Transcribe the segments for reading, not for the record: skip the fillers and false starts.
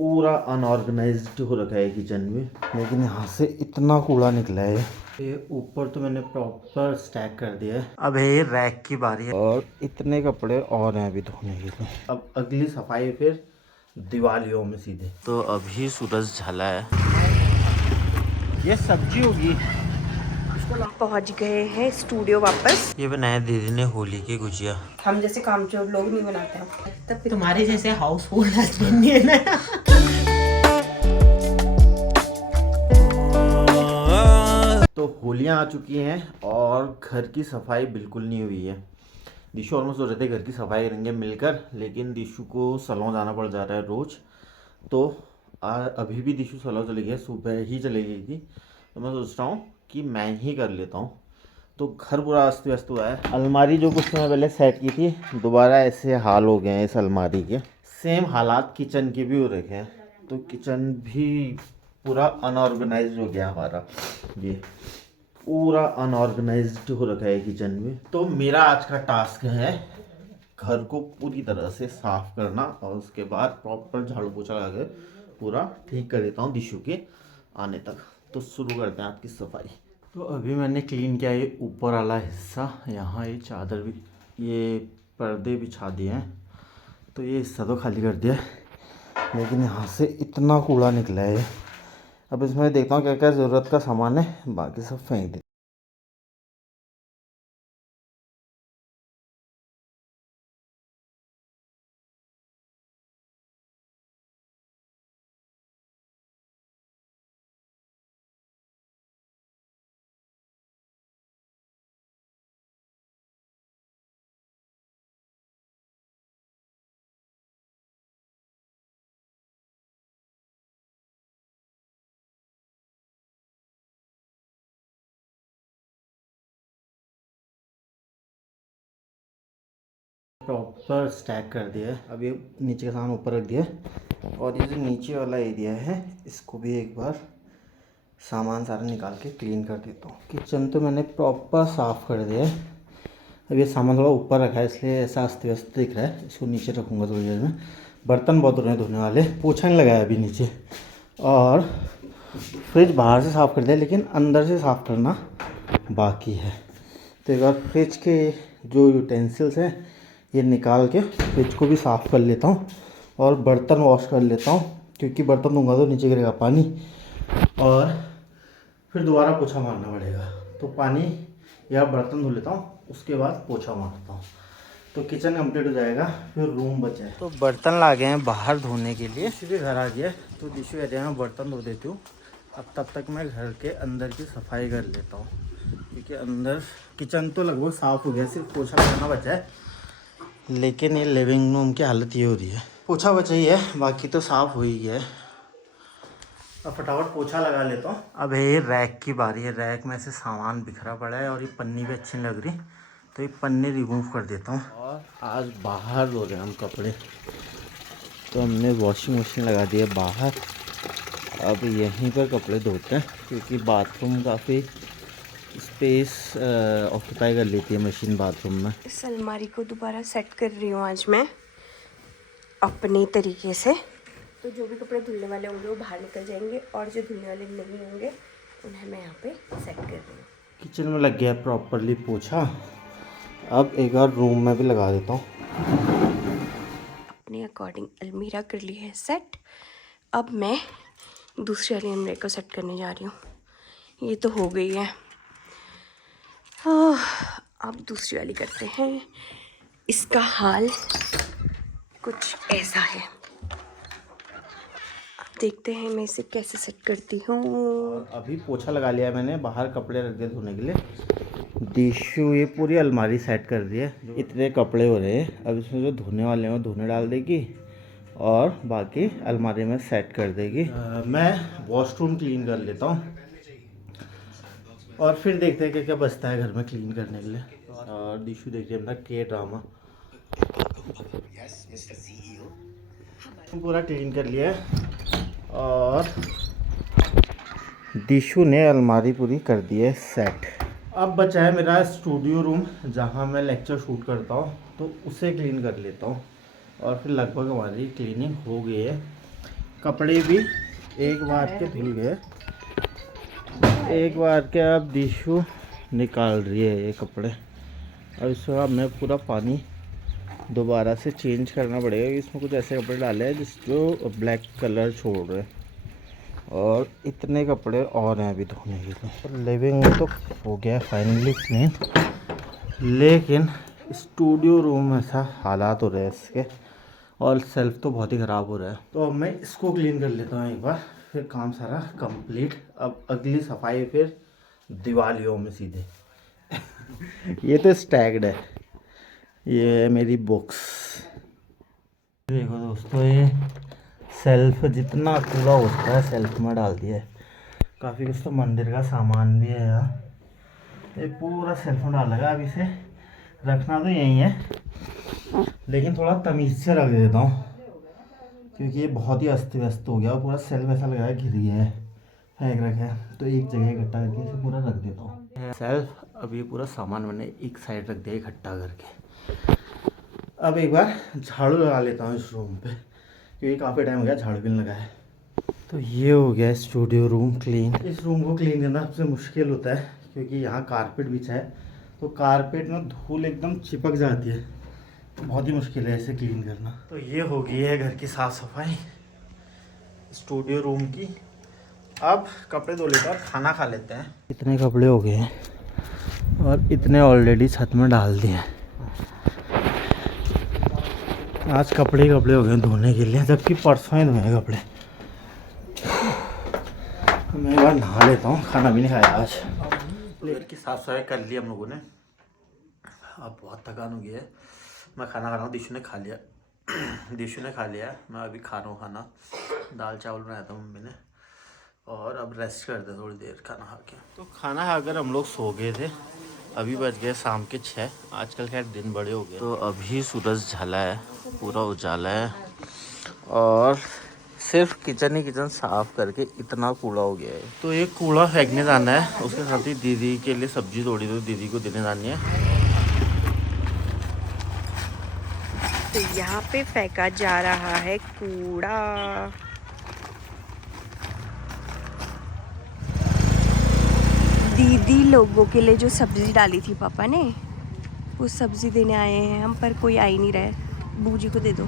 पूरा अनऑर्गेनाइज्ड हो रखा है किचन में। लेकिन यहाँ से इतना कूड़ा निकला है। ये ऊपर तो मैंने प्रॉपर स्टैक कर दिया है। अब ये रैक की बारी है और इतने कपड़े और हैं अभी धोने के लिए। अब अगली सफाई फिर दिवालियों में सीधे। तो अभी सूरज ढला है। ये सब्जी होगी। पहुंच गए हैं स्टूडियो वापस। ये बनाया दीदी ने होली की गुजिया। हम जैसे कामचोर लोग नहीं बनाते हैं। तब तुम्हारे जैसे हाउस होल्ड हस्बैंड नहीं है ना। तो होलियाँ आ चुकी हैं और घर की सफाई बिल्कुल नहीं हुई है। दिशु ऑलमोस्ट हो रहे थे घर की सफाई करेंगे मिलकर, लेकिन दिशु को सलों जाना पड़ जा रहा है रोज़। तो अभी भी दिशु सलों चली गई, सुबह ही चली गई थी। तो मैं सोच रहा हूँ कि मैं ही कर लेता हूँ। तो घर पूरा अस्त व्यस्त हुआ है। अलमारी जो कुछ समय पहले सेट की थी, दोबारा ऐसे हाल हो गए हैं इस अलमारी के। सेम हालात किचन के भी हो रखे हैं। तो किचन भी पूरा अनऑर्गेनाइज्ड हो गया हमारा। ये पूरा अनऑर्गेनाइज्ड हो रखा है किचन में। तो मेरा आज का टास्क है घर को पूरी तरह से साफ करना और उसके बाद प्रॉपर झाड़ू पोछा लगा कर पूरा ठीक कर देता हूँ दिशु के आने तक। तो शुरू करते हैं आज की सफाई। तो अभी मैंने क्लीन किया ये ऊपर वाला हिस्सा। यहाँ ये चादर भी, ये पर्दे बिछा दिए हैं। तो ये हिस्सा तो खाली कर दिया, लेकिन यहाँ से इतना कूड़ा निकला है। अब इसमें देखता हूँ क्या क्या ज़रूरत का सामान है, बाकी सब फेंक दे। प्रॉपर स्टैक कर दिया है। अब ये नीचे का सामान ऊपर रख दिया है और ये जो नीचे वाला एरिया है इसको भी एक बार सामान सारा निकाल के क्लीन कर देता हूँ। किचन तो मैंने प्रॉपर साफ़ कर दिया है। अब ये सामान थोड़ा ऊपर रखा है इसलिए ऐसा अस्त व्यस्त दिख रहा है। इसको नीचे रखूँगा थोड़ी देर में। बर्तन बहुत हो रहे हैं धोने वाले। पोछा नहीं लगाया अभी नीचे। और फ्रिज बाहर से साफ़ कर दिया, लेकिन अंदर से साफ़ करना बाकी है। तो एक बार फ्रिज के जो यूटेंसिल्स हैं ये निकाल के फ्रिज को भी साफ़ कर लेता हूँ और बर्तन वॉश कर लेता हूँ, क्योंकि बर्तन दूंगा तो नीचे गिरेगा पानी और फिर दोबारा पोछा मारना पड़ेगा। तो पानी या बर्तन धो लेता हूँ, उसके बाद पोछा मारता हूँ। तो किचन कंप्लीट हो जाएगा, फिर रूम बचा है। तो बर्तन ला गए हैं बाहर धोने के लिए। दिशु के घर आ गया, तो दिशु एरिया में बर्तन धो देती हूँ। अब तब तक मैं घर के अंदर की सफाई कर लेता हूँ, क्योंकि अंदर किचन तो लगभग साफ़ हो गया, सिर्फ पोछा करना बचा है। लेकिन ये लिविंग रूम की हालत ये हो रही है। पोछा बचा ही है, बाकी तो साफ़ हो ही गया है। अब फटाफट पोछा लगा लेता हूँ। अब ये रैक की बारी है। रैक में से सामान बिखरा पड़ा है और ये पन्नी भी अच्छी लग रही, तो ये पन्नी रिमूव कर देता हूँ। और आज बाहर धो रहे हैं हम कपड़े, तो हमने वॉशिंग मशीन लगा दी है बाहर। अब यहीं पर कपड़े धोते हैं, क्योंकि बाथरूम काफ़ी स्पेस ऑक्यूपाई कर लेती है मशीन बाथरूम में। इस अलमारी को दोबारा सेट कर रही हूँ आज मैं अपने तरीके से। तो जो भी कपड़े धुलने वाले होंगे वो बाहर निकल जाएंगे और जो धुलने वाले नहीं होंगे उन्हें मैं यहाँ पे सेट कर रही हूँ। किचन में लग गया प्रॉपरली पोछा। अब एक बार रूम में भी लगा देता हूँ। अपने अकॉर्डिंग अलमीरा कर ली है सेट। अब मैं दूसरी वाली अलमीरा को सेट करने जा रही हूँ। ये तो हो गई है, अब दूसरी वाली करते हैं। इसका हाल कुछ ऐसा है। अब देखते हैं मैं इसे कैसे सेट करती हूँ। अभी पोछा लगा लिया मैंने, बाहर कपड़े रख दिए धोने के लिए। दिशु ये पूरी अलमारी सेट कर दी है। इतने कपड़े हो रहे हैं, अब इसमें जो धोने वाले हैं वो धोने डाल देगी और बाकी अलमारी में सेट कर देगी। मैं वॉशरूम क्लीन कर लेता हूँ और फिर देखते हैं क्या क्या बचता है घर में क्लीन करने के लिए। और दिशु देख रही है अपना के ड्रामा। पूरा क्लीन कर लिया है और दिशु ने अलमारी पूरी कर दी है सेट। अब बचा है मेरा स्टूडियो रूम, जहाँ मैं लेक्चर शूट करता हूँ, तो उसे क्लीन कर लेता हूँ और फिर लगभग हमारी क्लीनिंग हो गई है। कपड़े भी एक बार के धुल गए, एक बार के अब दिशु निकाल रही है ये कपड़े। और इसको अब मैं पूरा पानी दोबारा से चेंज करना पड़ेगा, इसमें कुछ ऐसे कपड़े डाले हैं जो ब्लैक कलर छोड़ रहे हैं। और इतने कपड़े और हैं अभी धोने के लिए। लिविंग में तो हो गया फाइनली क्लीन, लेकिन स्टूडियो रूम ऐसा हालात हो रहे हैं इसके, और सेल्फ तो बहुत ही ख़राब हो रहा है। तो अब मैं इसको क्लीन कर लेता हूँ एक बार, फिर काम सारा कंप्लीट। अब अगली सफाई फिर दिवालियों में सीधे। ये तो स्टैग्ड है, ये है मेरी बुक्स। देखो दोस्तों, ये सेल्फ जितना कूड़ा होता है सेल्फ में डाल दिया है। काफ़ी कुछ तो मंदिर का सामान भी है यहाँ, ये पूरा सेल्फ में डाल लगा। अब इसे रखना तो यहीं है, लेकिन थोड़ा तमीज़ से रख देता हूँ, क्योंकि ये बहुत ही अस्त व्यस्त हो गया और पूरा सेल्फ ऐसा लगा है घिर गया है, फेंक रखा है। तो एक जगह इकट्ठा करके इसे पूरा रख देता हूँ। सेल्फ अब ये पूरा सामान मैंने एक साइड रख दिया इकट्ठा करके। अब एक बार झाड़ू लगा लेता हूँ इस रूम पे, क्योंकि काफ़ी टाइम हो गया झाड़ू भी नहीं लगाया। तो ये हो गया स्टूडियो रूम क्लीन। इस रूम को क्लीन करना सबसे मुश्किल होता है, क्योंकि यहाँ कारपेट बिछा है, तो कारपेट में धूल एकदम चिपक जाती है, तो बहुत ही मुश्किल है इसे क्लीन करना। तो ये हो गई है घर की साफ़ सफाई स्टूडियो रूम की। अब कपड़े धो लेते हैं और खाना खा लेते हैं। इतने कपड़े हो गए हैं और इतने ऑलरेडी छत में डाल दिए हैं। आज कपड़े हो गए धोने के लिए, जबकि परसों ही धोए कपड़े। मैं एक बार नहा लेता हूँ, खाना भी नहीं खाया आज। घर की साफ सफाई कर ली हम लोगों ने, अब बहुत थकान हो गई है। मैं खाना खा रहा हूँ, दिशु ने खा लिया मैं अभी खा रहा हूँ खाना। दाल चावल बनाया था मम्मी ने, और अब रेस्ट करते थोड़ी देर खाना खा के। तो खाना खाकर हम लोग सो गए थे। अभी बज गए शाम के 6। आजकल खैर दिन बड़े हो गए, तो अभी सूरज ढला है, पूरा उजाला है, और सिर्फ किचन साफ करके इतना कूड़ा हो गया है। तो ये कूड़ा फेंकने जाना है, उसके साथ ही दीदी के लिए सब्जी तोड़ी, तो दीदी को देने जानी है। तो यहाँ पे फेंका जा रहा है कूड़ा। दीदी लोगों के लिए जो सब्जी डाली थी पापा ने, वो सब्जी देने आए हैं हम, पर कोई आ ही नहीं रहा है। बूजी को दे दो।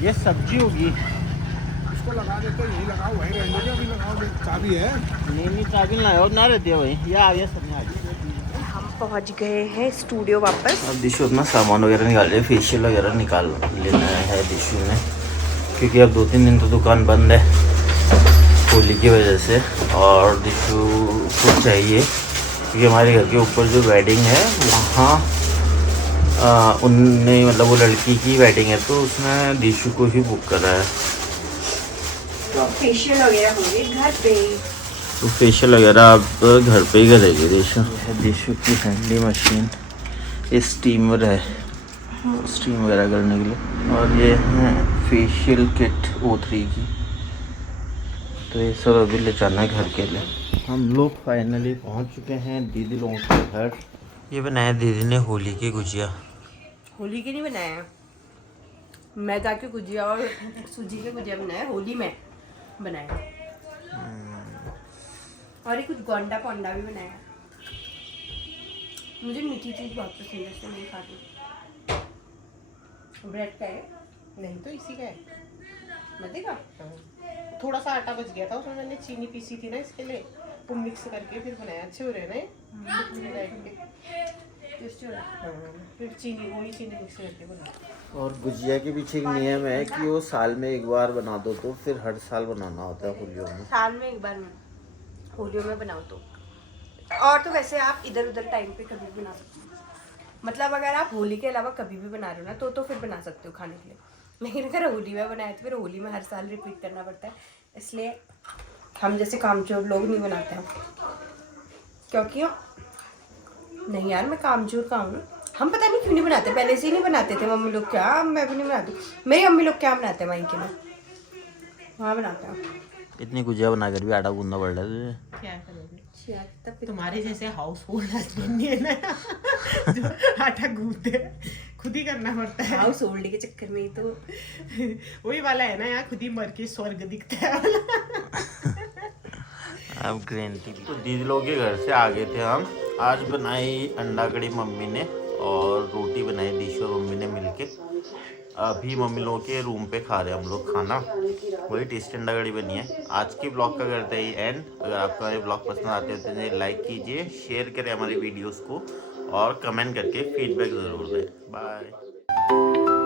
ये सब्जी होगी, इसको लगा देते, यही लगाओ, वही रहने दो, अभी लगाओ, चाबी है। नहीं चाबी लाओ ना, रहती है वही। ये आ गया सब आ गया। हम पहुँच गए हैं स्टूडियो वापस। अब दिशु अपना सामान वगैरह निकाल रही है, फेशियल वगैरह निकाल लेना है दिशु ने, क्योंकि अब 2-3 दिन तो दुकान बंद है होली की वजह से। और दिशु को चाहिए, क्योंकि हमारे घर के ऊपर जो वेडिंग है वहाँ उनने मतलब वो लड़की की वेडिंग है, तो उसने दिशु को ही बुक करा है। तो फेशियल वगैरह होंगे घर पे, तो फेशियल वगैरह आप घर पे ही करेगी दिशु। दिशु की हैंडी मशीन, ये स्टीमर है स्टीम वगैरह करने के लिए, और ये है फेशियल किट O3 की। तो ये सब अभी ले जाना है घर के लिए। हम लोग फाइनली पहुंच चुके हैं दीदी लोगों के घर। ये बनाया दीदी ने होली की गुजिया। होली के नहीं बनाया, मैदा की गुजिया और सूजी के गुजिया बनाया, होली में बनाया। और ये कुछ गोंडा पोंडा भी बनाया। मुझे मीठी चीज़ बहुत पसंद है, इसलिए नहीं खाती। ब्रेड का है? नहीं तो इसी का है। मजे का? थोड़ा सा आटा बच गया था, उसमें मैंने चीनी पीसी थी ना, इसके लिए वो मिक्स करके फिर बनाया। अच्छे हो रहे हैं ना, टेस्टी हो रहा है। फिर चीनी, वही चीनी मिक्स करके बनाया। और गुजिया के पीछे एक नियम है कि वो साल में एक बार बना दो, तो फिर हर साल बनाना होता है होलियों में। साल में एक बार होलियों में बनाओ तो। और तो वैसे आप इधर उधर टाइम पे कभी भी बना सकते हो, मतलब अगर आप होली के अलावा कभी भी बना रहे हो ना, तो फिर बना सकते हो खाने के लिए। लेकिन अगर होली में बनाए तो फिर होली में हर साल रिपीट करना पड़ता है, इसलिए हम जैसे कामचोर लोग नहीं बनाते हैं। क्योंकि नहीं यार, मैं कामचोर का हूँ, हम पता नहीं क्यों नहीं बनाते, पहले से ही नहीं बनाते थे मम्मी लोग। क्या मैं भी नहीं बनाती, मेरी मम्मी लोग क्या बनाते हैं मायके में, वहाँ बनाते हैं। इतनी गुजिया बनाकर भी आटा गूंदना पड़ रहा है। क्या करोगे? क्या तब तुम्हारे जैसे हाउस होल्ड हस्बैंड नहीं है ना जो आटा गूंथते हैं, खुद ही करना पड़ता है। हाउस होल्ड के चक्कर में ही तो वही वाला है ना यार, खुद ही मर के स्वर्ग दिखता है वाला। अब ग्रीन टी। तो दीदी लोग के घर से आ गए थे हम। आज बनाई अंडा कड़ी मम्मी ने और रोटी बनाई दीशु और मम्मी ने मिलके। अभी मम्मी लोगों के रूम पे खा रहे हैं हम लोग खाना। वही टेस्टी अंडा कड़ी बनी है। आज की ब्लॉग का करते ही एंड। अगर आपको हमारे ब्लॉग पसंद आते हैं तो लाइक कीजिए, शेयर करें हमारी वीडियोस को और कमेंट करके फीडबैक ज़रूर दें। बाय।